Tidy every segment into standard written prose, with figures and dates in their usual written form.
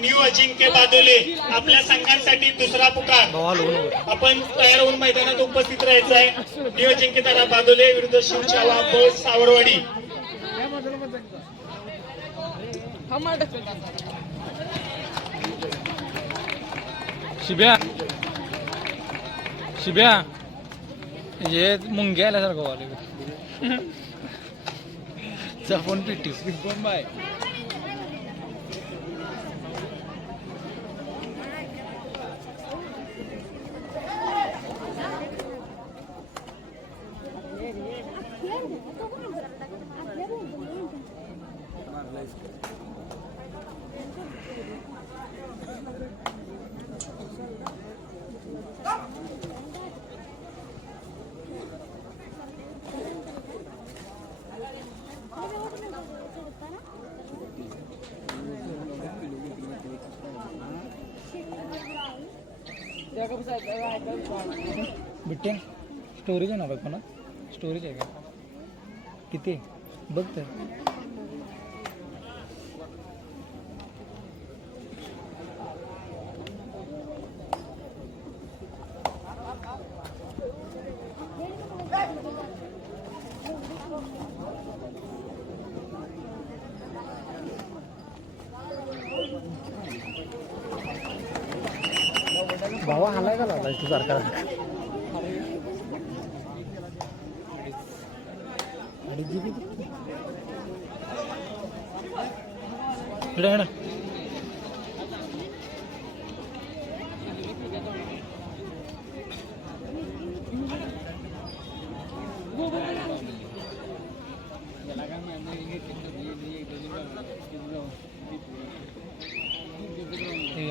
New अजिंक्य बादोले आपल्या संघांसाठी दुसरा पुकार. आपण तयार होऊन मैदानात उपस्थित राहायचं आहे. न्यू अजिंक्य तारा बादोले विरुद्ध शिवछावा बोस सावरवाडी. शिब्या शिब्या हे मुंग्या आल्यासारखं वाले फोन पिटी फोन बाय. बिट्टे स्टोरेज आहे ना बघ पण स्टोरेज आहे का किती बघ तर. भावा हलाय का लागला तू सारखा अडीच GB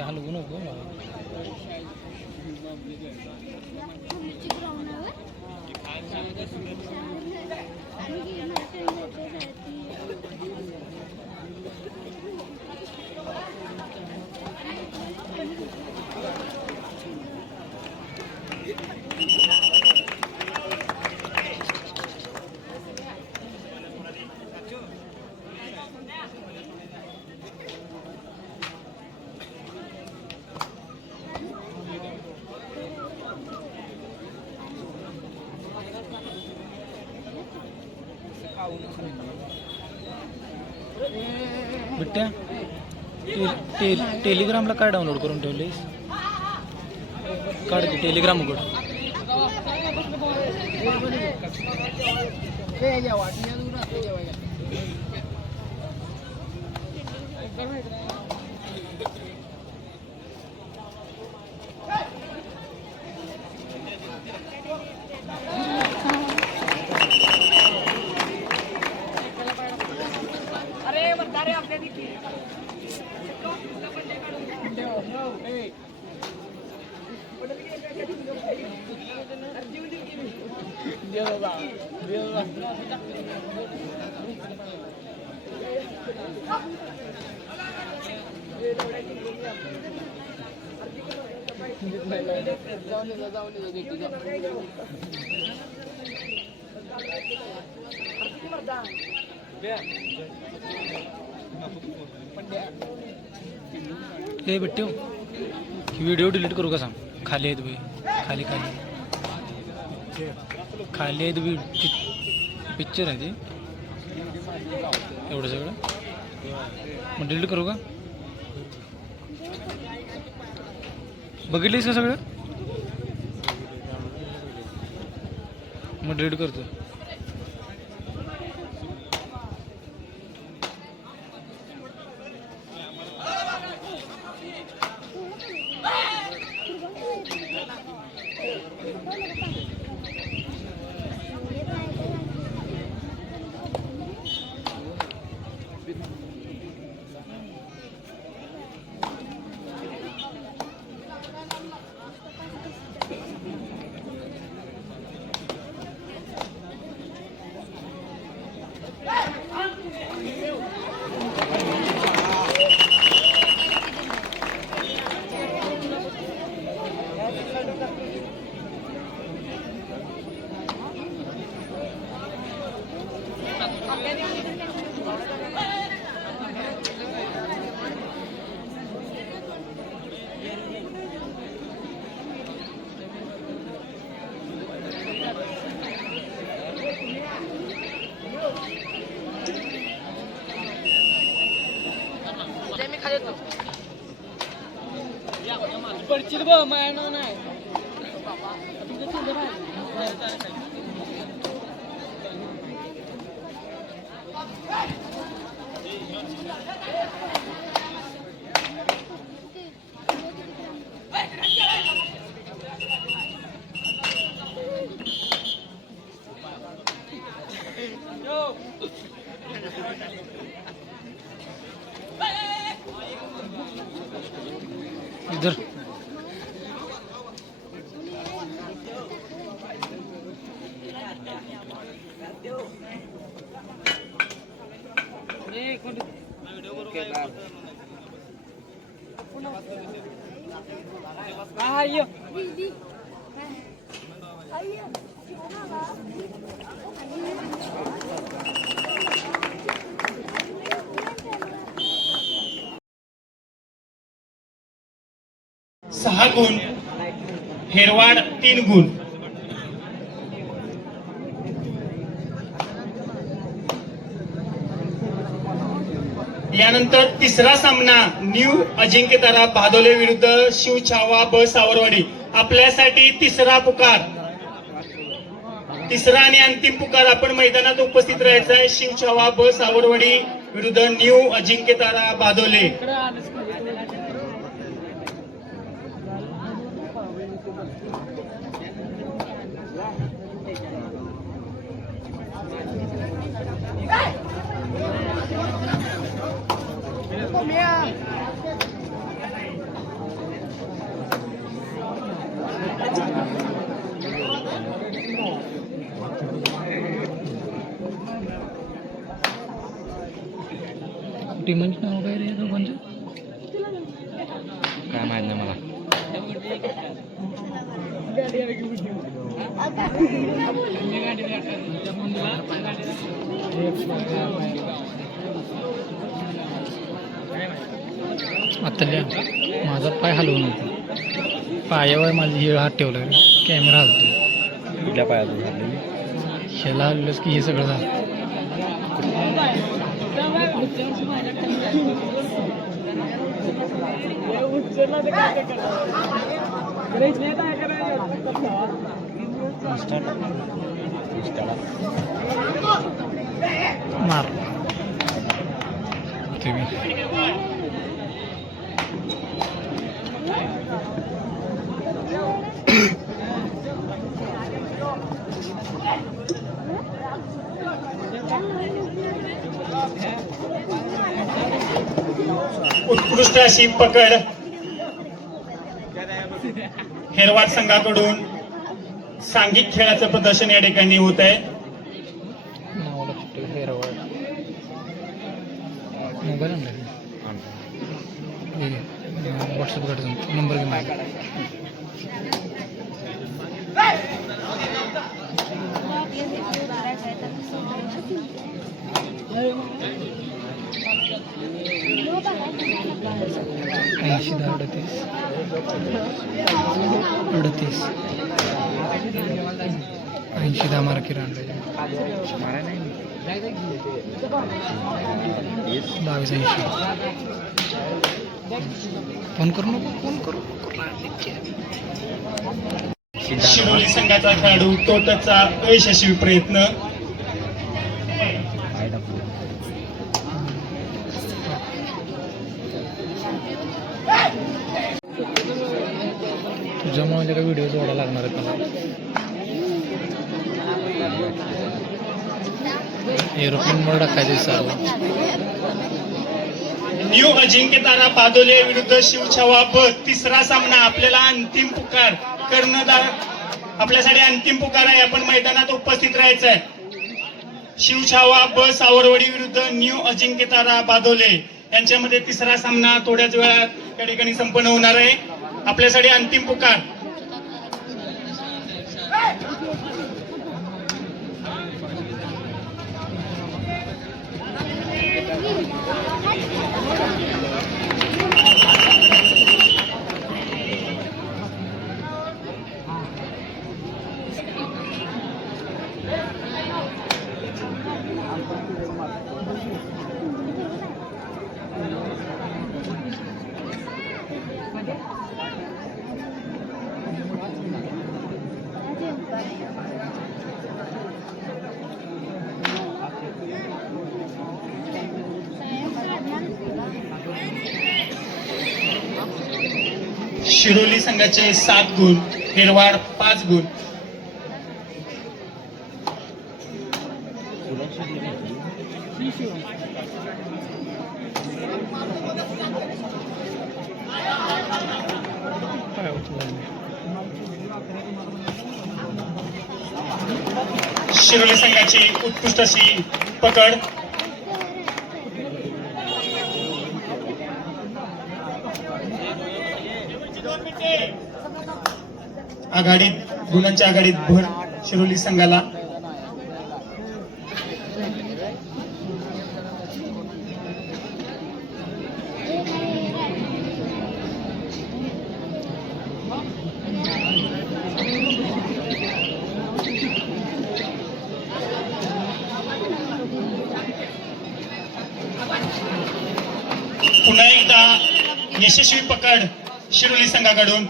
हलवू नको बिट्ट्या. टेलिग्रामला काय डाउनलोड करून ठेवलेस काढ टेलिग्राम उघड. हे बिट्टू व्हिडिओ डिलीट करू का सांग. खाली आहेत बी खाली खाली आहेत बी पिक्चर आहे ती एवढं सगळं मग डिलीट करू का. बघितलीस का सगळं मग डिलीट करतो. इधर सहा गुण, हेरवाड 3 गुण. यानंतर तिसरा सामना न्यू अजिंक्यतारा भादोले विरुद्ध शिवछावा ब सावरवाडी. आपल्यासाठी तिसरा आणि अंतिम पुकार. आपण मैदानात उपस्थित राहायचं आहे. शिवछावा ब सावरवाडी विरुद्ध न्यू अजिंक्यतारा भादोले. टीमांची नाव काय रे दोघांचं? काय माहित नाही मला. आता माझा पाय हलवून होता. पायावर माझी हिळ हात ठेवला कॅमेरा हलतो. कुठल्या पायातून झालेली? ह्याला हल्लंच की हे सगळं झालं. मार उत्कृष्ट अशी पकड हेरवाड संघाकडून. सांघिक खेळाचं प्रदर्शन या ठिकाणी होत आहे. मोबाईल आणला व्हॉट्सअप कडे नंबर घे माझा. ऐंशी 38 80 10 मार्केट आणलं. 22 80. फोन करू नको, फोन करू. शिरोली संघाचा खेळाडू तोटचा अयशस्वी प्रयत्न. तुझ्यामुळे का व्हिडिओ जोडा लागणार आहेत मला. एरोप्लेनवर टाकायचं सर. न्यू अजिंक्यतारा बादोले विरुद्ध शिवछावा ब. तिसरा सामना. आपल्याला अंतिम पुकार कर्णधार. आपल्यासाठी अंतिम पुकार आहे. आपण मैदानात उपस्थित राहायचं आहे. शिवछावा ब सावरवाडी विरुद्ध न्यू अजिंक्यतारा बादोले यांच्यामध्ये तिसरा सामना थोड्याच वेळात या ठिकाणी संपन्न होणार आहे. आपल्यासाठी अंतिम पुकार. शिरोली संघाचे 7 गुण, हेरवाड 5 गुण. पाय उचलला. शिरोली संघाची उत्कृष्ट अशी पकड. आघाडीत गुणांच्या आघाडीत भर शिरोली संघाला. पुन्हा एकदा यशस्वी पकड शिरोली संघाकडून.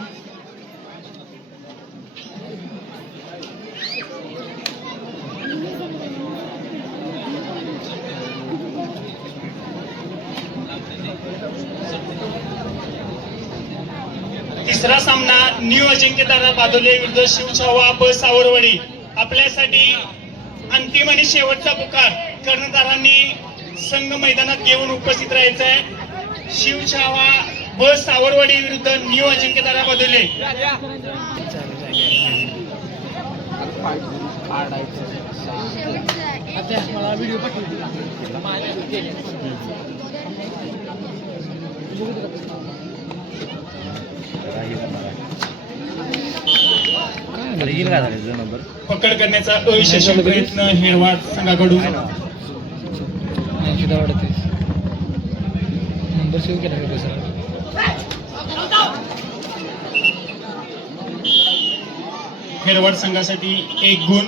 तिसरा सामना न्यू अजिंक्यतारा बादोले विरुद्ध शिवछावा ब सावरवाडी. आपल्यासाठी अंतिम आणि शेवटचा पुकार कर्णधारांनी संघ मैदानात येऊन उपस्थित राहायचा आहे. शिवछावा ब सावरवाडी विरुद्ध न्यू अजिंक्यतारा बादोले. पकड करण्याचा अयशस्वी प्रयत्न हेरवाड संघाकडून. 80 वाढतेच नंबर सेव्ह केला का दुसरा. हेरवाड संघासाठी 1 गुण.